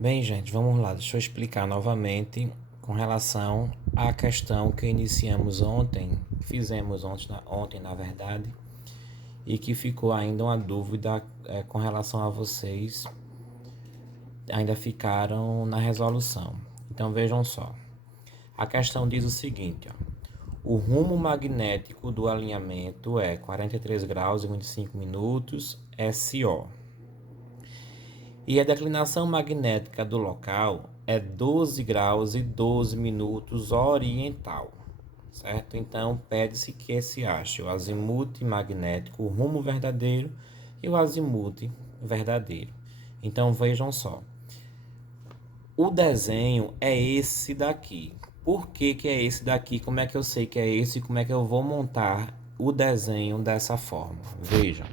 Bem, gente, vamos lá. Deixa eu explicar novamente com relação à questão que iniciamos ontem, fizemos ontem, na verdade, e que ficou ainda uma dúvida com relação a vocês, ainda ficaram na resolução. Então vejam só. A questão diz o seguinte, ó. O rumo magnético do alinhamento é 43 graus e 25 minutos, SO. E a declinação magnética do local é 12 graus e 12 minutos oriental, certo? Então, pede-se que se ache o azimuth magnético, o rumo verdadeiro, e o azimuth verdadeiro. Então, vejam só. O desenho é esse daqui. Por que que é esse daqui? Como é que eu sei que é esse? Como é que eu vou montar o desenho dessa forma? Vejam.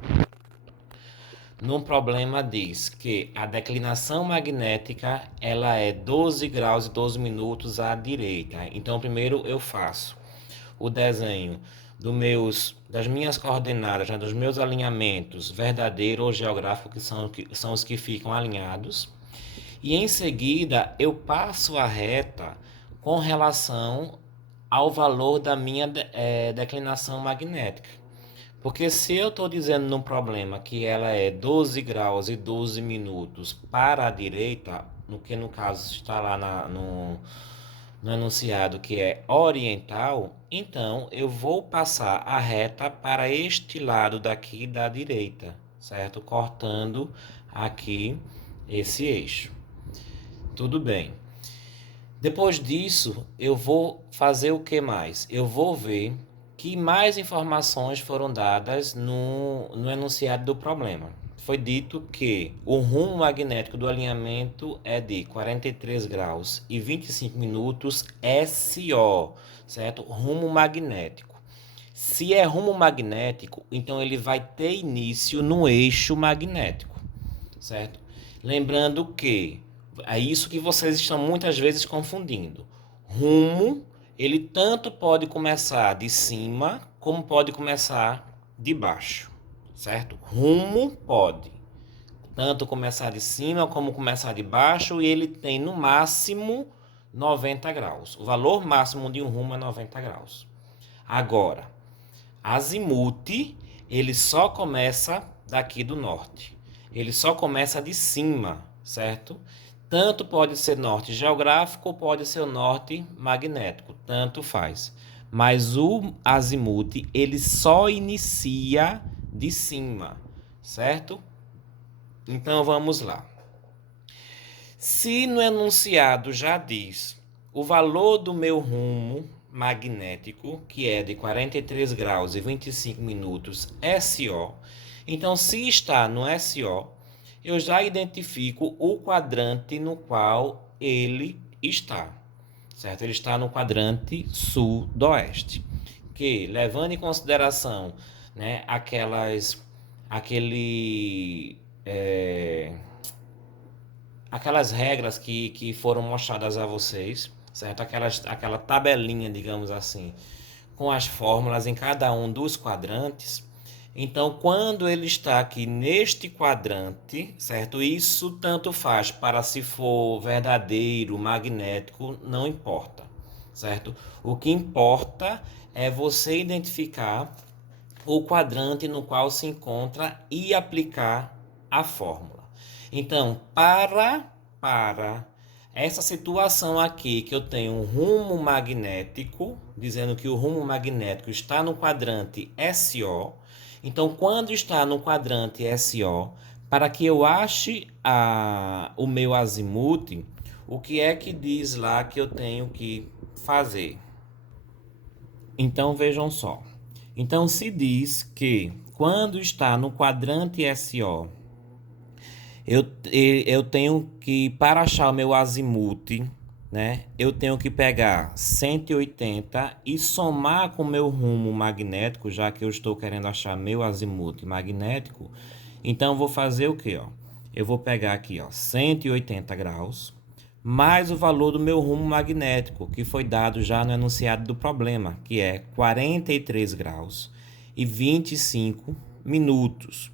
Num problema diz que a declinação magnética ela é 12 graus e 12 minutos à direita. Então, primeiro eu faço o desenho das minhas coordenadas, né, dos meus alinhamentos verdadeiro ou geográfico, que são os que ficam alinhados. E em seguida eu passo a reta com relação ao valor da minha declinação magnética. Porque se eu estou dizendo num problema que ela é 12 graus e 12 minutos para a direita, no que no caso está lá no enunciado que é oriental, então eu vou passar a reta para este lado daqui da direita, certo? Cortando aqui esse eixo. Tudo bem. Depois disso, eu vou fazer o que mais? Eu vou ver que mais informações foram dadas no enunciado do problema. Foi dito que o rumo magnético do alinhamento é de 43 graus e 25 minutos SO, certo? Rumo magnético. Se é rumo magnético, então ele vai ter início no eixo magnético, certo? Lembrando que é isso que vocês estão muitas vezes confundindo. Rumo, ele tanto pode começar de cima como pode começar de baixo, certo? Rumo pode tanto começar de cima como começar de baixo e ele tem no máximo 90 graus. O valor máximo de um rumo é 90 graus. Agora, azimuth, ele só começa daqui do norte. Ele só começa de cima, certo? Tanto pode ser norte geográfico ou pode ser o norte magnético, tanto faz. Mas o azimuth, ele só inicia de cima, certo? Então vamos lá. Se no enunciado já diz o valor do meu rumo magnético, que é de 43 graus e 25 minutos SO, então se está no SO, eu já identifico o quadrante no qual ele está, certo? Ele está no quadrante sul-oeste, que levando em consideração, né, aquelas regras que foram mostradas a vocês, certo? Aquela tabelinha, digamos assim, com as fórmulas em cada um dos quadrantes. Então, quando ele está aqui neste quadrante, certo? Isso tanto faz para se for verdadeiro, magnético, não importa, certo? O que importa é você identificar o quadrante no qual se encontra e aplicar a fórmula. Então, para essa situação aqui que eu tenho um rumo magnético, dizendo que o rumo magnético está no quadrante SO, então quando está no quadrante SO, para que eu ache o meu azimuth, o que é que diz lá que eu tenho que fazer? Então vejam só. Então se diz que quando está no quadrante SO, eu tenho que, para achar o meu azimuth, né, eu tenho que pegar 180 e somar com o meu rumo magnético, já que eu estou querendo achar meu azimuth magnético. Então vou fazer o que, ó? Eu vou pegar aqui, ó, 180 graus mais o valor do meu rumo magnético, que foi dado já no enunciado do problema, que é 43 graus e 25 minutos,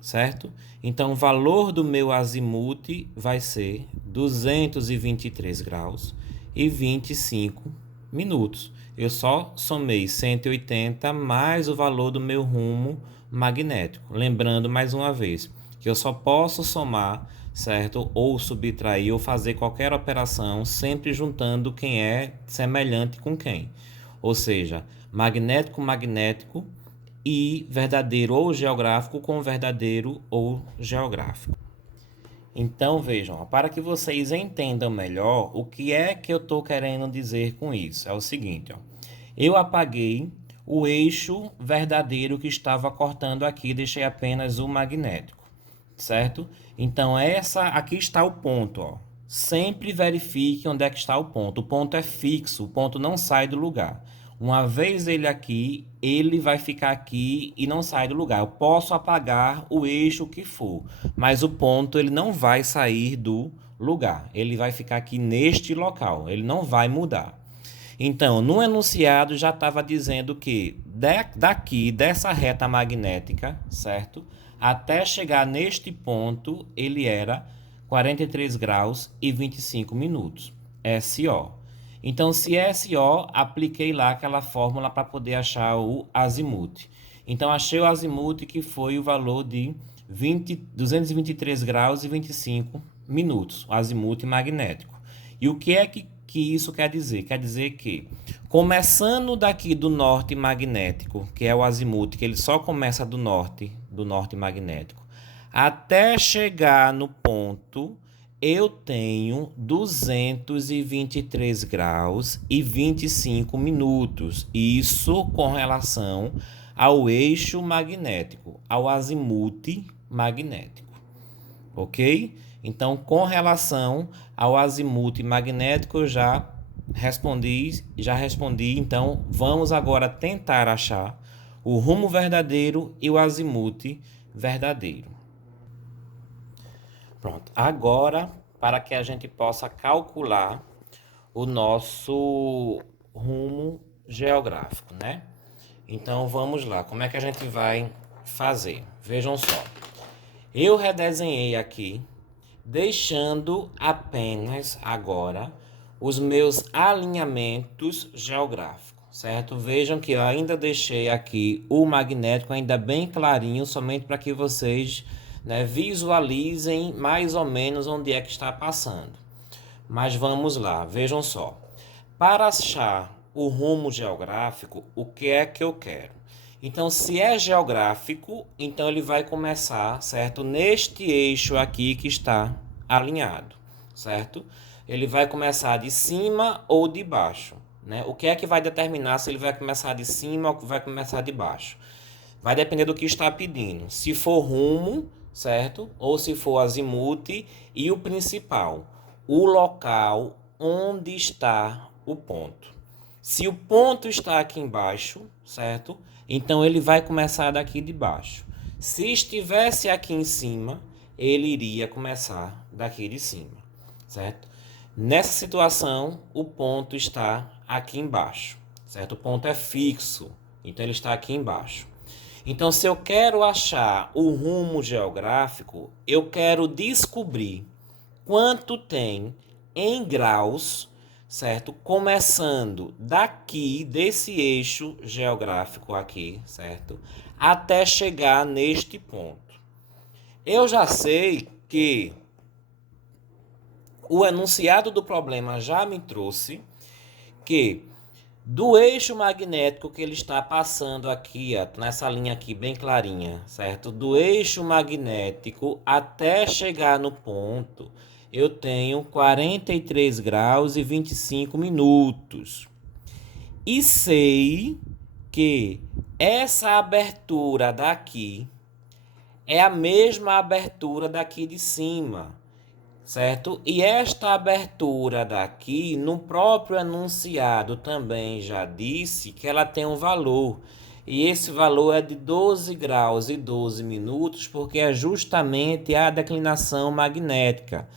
certo? Então, o valor do meu azimuth vai ser 223 graus e 25 minutos. Eu só somei 180 mais o valor do meu rumo magnético. Lembrando mais uma vez que eu só posso somar, certo? Ou subtrair ou fazer qualquer operação sempre juntando quem é semelhante com quem. Ou seja, magnético, magnético e verdadeiro ou geográfico com verdadeiro ou geográfico. Então, vejam, para que vocês entendam melhor o que é que eu estou querendo dizer com isso. É o seguinte, ó. Eu apaguei o eixo verdadeiro que estava cortando aqui, deixei apenas o magnético, certo? Então, aqui está o ponto, ó. Sempre verifique onde é que está o ponto. O ponto é fixo, o ponto não sai do lugar. Uma vez ele aqui, ele vai ficar aqui e não sai do lugar. Eu posso apagar o eixo que for, mas o ponto ele não vai sair do lugar. Ele vai ficar aqui neste local, ele não vai mudar. Então, no enunciado já estava dizendo que daqui, dessa reta magnética, certo? Até chegar neste ponto, ele era 43 graus e 25 minutos, SO. Então, se SO, apliquei lá aquela fórmula para poder achar o azimuth. Então, achei o azimuth que foi o valor de 223 graus e 25 minutos, o azimuth magnético. E o que é que isso quer dizer? Quer dizer que, começando daqui do norte magnético, que é o azimuth, que ele só começa do norte magnético, até chegar no ponto, eu tenho 223 graus e 25 minutos. Isso com relação ao eixo magnético, ao azimuth magnético. Ok? Então, com relação ao azimuth magnético, eu já respondi. Então, vamos agora tentar achar o rumo verdadeiro e o azimuth verdadeiro. Pronto. Agora, para que a gente possa calcular o nosso rumo geográfico, né? Então, vamos lá. Como é que a gente vai fazer? Vejam só. Eu redesenhei aqui, deixando apenas agora os meus alinhamentos geográficos, certo? Vejam que eu ainda deixei aqui o magnético ainda bem clarinho, somente para que vocês, né, visualizem mais ou menos onde é que está passando. Mas vamos lá, vejam só. Para achar o rumo geográfico, o que é que eu quero? Então, se é geográfico, então ele vai começar, certo? Neste eixo aqui que está alinhado, certo? Ele vai começar de cima ou de baixo, né? O que é que vai determinar se ele vai começar de cima ou vai começar de baixo? Vai depender do que está pedindo. Se for rumo, certo? Ou se for azimuth e o principal, o local onde está o ponto. Se o ponto está aqui embaixo, certo? Então ele vai começar daqui de baixo. Se estivesse aqui em cima, ele iria começar daqui de cima, certo? Nessa situação, o ponto está aqui embaixo, certo? O ponto é fixo, então ele está aqui embaixo. Então, se eu quero achar o rumo geográfico, eu quero descobrir quanto tem em graus, certo? Começando daqui, desse eixo geográfico aqui, certo? Até chegar neste ponto. Eu já sei que o enunciado do problema já me trouxe que do eixo magnético que ele está passando aqui, ó, nessa linha aqui bem clarinha, certo? Do eixo magnético até chegar no ponto, eu tenho 43 graus e 25 minutos. E sei que essa abertura daqui é a mesma abertura daqui de cima, certo? E esta abertura daqui, no próprio enunciado também já disse que ela tem um valor. E esse valor é de 12 graus e 12 minutos, porque é justamente a declinação magnética.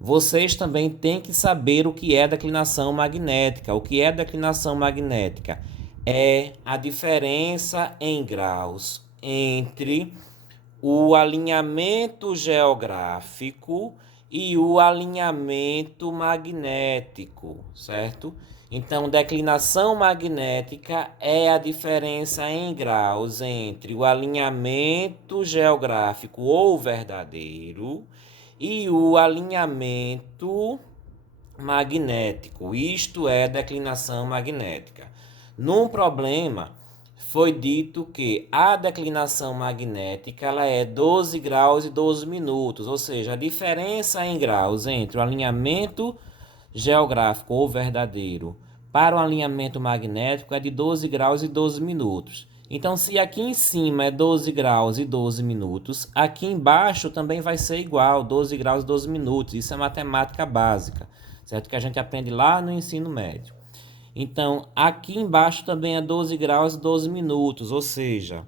Vocês também têm que saber o que é declinação magnética. O que é declinação magnética? É a diferença em graus entre o alinhamento geográfico e o alinhamento magnético, certo? Então, declinação magnética é a diferença em graus entre o alinhamento geográfico ou verdadeiro e o alinhamento magnético, isto é, declinação magnética. Num problema, foi dito que a declinação magnética ela é 12 graus e 12 minutos, ou seja, a diferença em graus entre o alinhamento geográfico ou verdadeiro para o alinhamento magnético é de 12 graus e 12 minutos. Então, se aqui em cima é 12 graus e 12 minutos, aqui embaixo também vai ser igual, 12 graus e 12 minutos. Isso é matemática básica, certo? Que a gente aprende lá no ensino médio. Então, aqui embaixo também é 12 graus e 12 minutos, ou seja,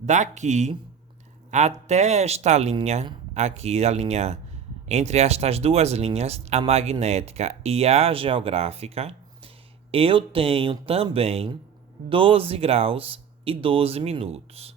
daqui até esta linha, aqui a linha entre estas duas linhas, a magnética e a geográfica, eu tenho também 12 graus e 12 minutos.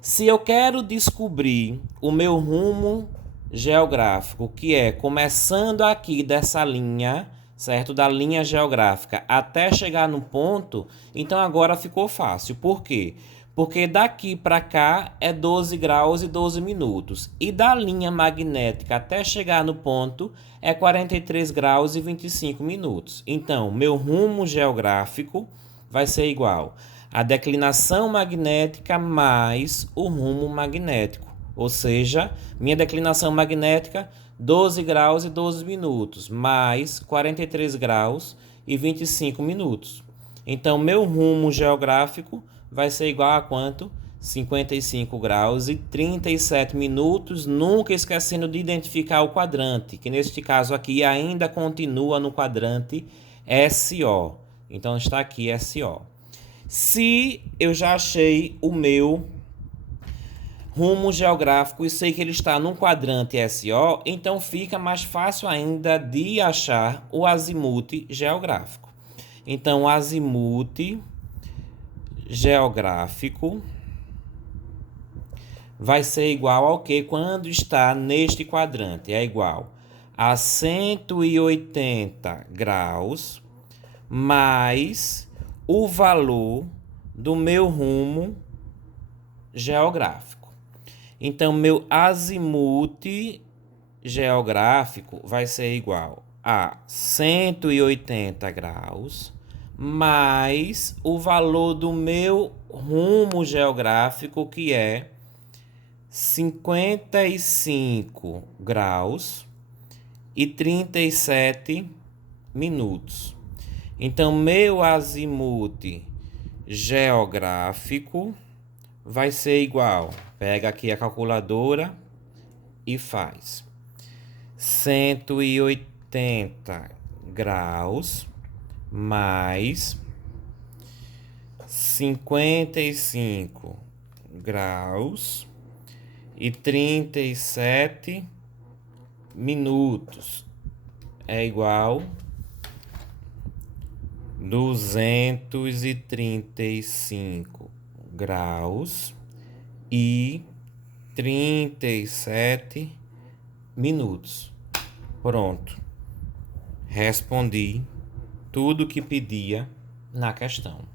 Se eu quero descobrir o meu rumo geográfico, que é começando aqui dessa linha, certo? Da linha geográfica até chegar no ponto, então agora ficou fácil. Por quê? Porque daqui para cá é 12 graus e 12 minutos. E da linha magnética até chegar no ponto é 43 graus e 25 minutos. Então, meu rumo geográfico vai ser igual a declinação magnética mais o rumo magnético. Ou seja, minha declinação magnética, 12 graus e 12 minutos, mais 43 graus e 25 minutos. Então, meu rumo geográfico vai ser igual a quanto? 55 graus e 37 minutos, nunca esquecendo de identificar o quadrante, que neste caso aqui ainda continua no quadrante SO. Então, está aqui SO. Se eu já achei o meu rumo geográfico e sei que ele está num quadrante SO, então fica mais fácil ainda de achar o azimuth geográfico. Então, o azimuth geográfico vai ser igual ao que quando está neste quadrante? É igual a 180 graus mais o valor do meu rumo geográfico. Então, meu azimuth geográfico vai ser igual a 180 graus mais o valor do meu rumo geográfico, que é 55 graus e 37 minutos. Então, meu azimuth geográfico vai ser igual. Pega aqui a calculadora e faz 180 graus mais 55 graus e 37 minutos é igual 235 graus e 37 minutos. Pronto. Respondi tudo que pedia na questão.